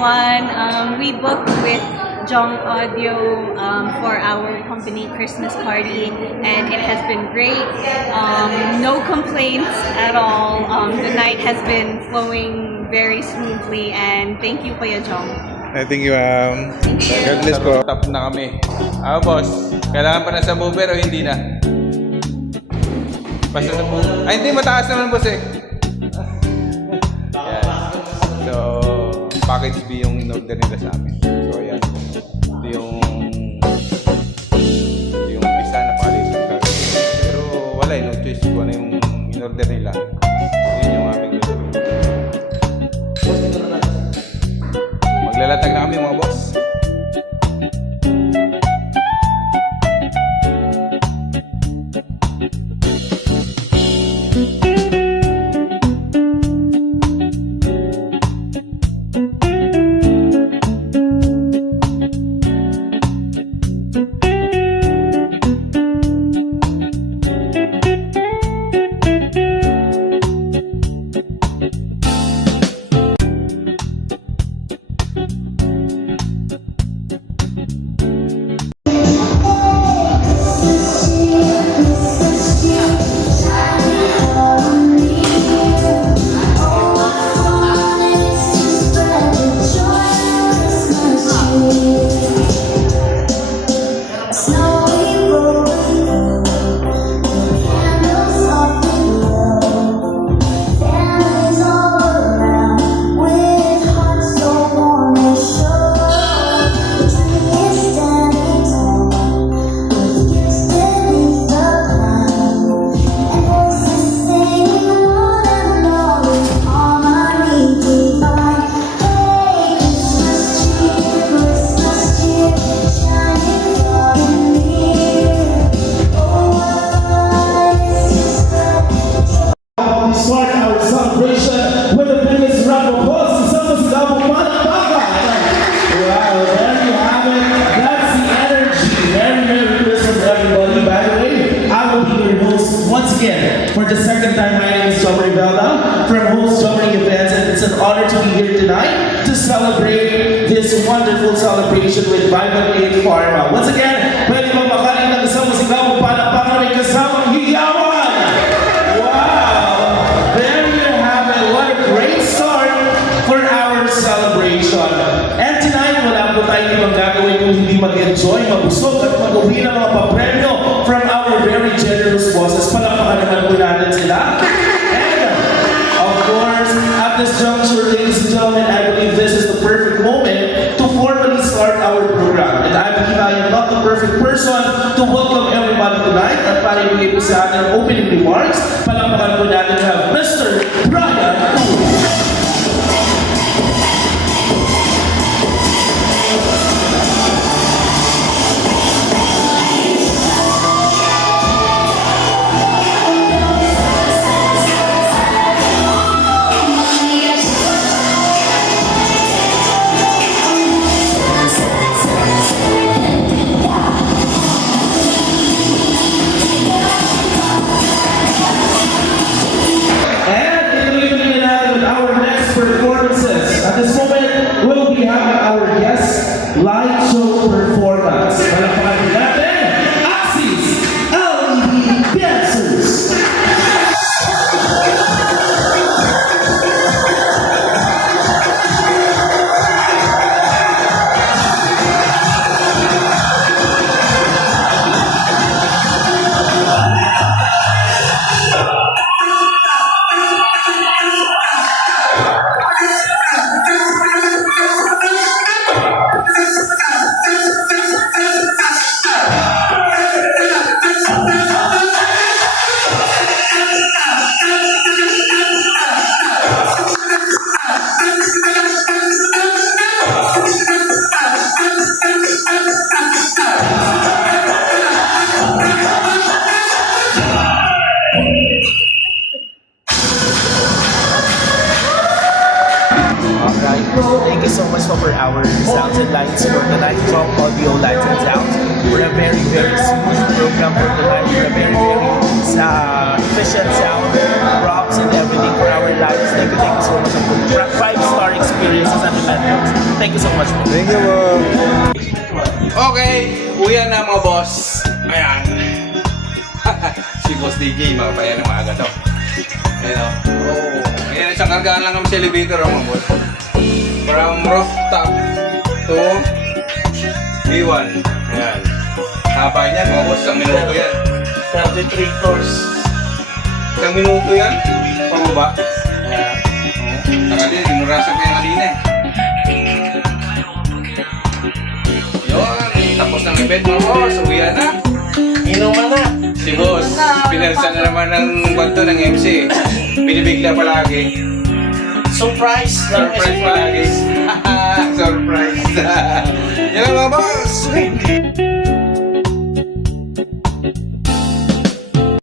everyone. We booked with Jong Audio for our company Christmas party, and it has been great. No complaints at all. The night has been flowing very smoothly, and thank you, Kuya Jong. Thank you, God bless po. Top na kami. Boss, kailangan pa na sa mover o hindi na? Basta sa mover. Ay, hindi, mataas naman, boss eh. Yes. So, package B yung in-order nila sa amin. So, ayan. Ito yung pisa na palis. Pero wala no choice kung ano yung in-order nila. Yun yung aming gagawin. Maglalatag na kami mga boss. Start our celebration with the biggest round of applause. Isang masigabong palakpakan. Wow, there you have it. That's the energy. Merry Christmas, everybody. By the way, I will be your host once again for the second time. My name is Jomari Belda from Host Jomari Events, and it's an honor to be here tonight to celebrate this wonderful celebration with 518 Pharma. Once again, pwede mabakaling ng isang masigabong palakpakan may kasamang hiyawan. Celebration. And tonight, wala po tayong ibang gagawin kung hindi mag-enjoy, mabusog at mag-uwi ng mga papremyo from our very generous bosses. Palakpakan naman po natin sila. And, of course, at this juncture, ladies and gentlemen, I believe this is the perfect moment to formally start our program. And I believe I am not the perfect person to welcome everybody tonight. At para ibigay po sa ating opening remarks, palakpakan po natin have Mr. Brian Wu. Live show performance. Palakpakan natin, Axis LED Dancers. Thank you so much for our sounds and lights for tonight. From audio, lights, and sounds. For a very, very smooth program for tonight. For a very, very efficient sound, props, and everything for our lives. Thank you so much. 5-star experiences at the Metros. Thank you so much. Thank you po. Okay, uyan na mga boss. Ayan. Si Boss DJ, mapapaya na maaga to. Ayan o. Ayan, isang kargaan lang naman sa elevator mga boss. From rooftop to B1. Ayan. Haba niyan mga boss, isang minuto yan. 33 floors. Isang minuto yan. Pababa. Ayan. Nakali, inurasan ko yan kanina eh. Yun, tapos ng event mga boss, uwian na. Inuman na. Si boss, pinalsa na naman ng kwanto ng MC. Binibigla palagi. Surprise! Surprise palagi. Surprise. Yan lang mga boss.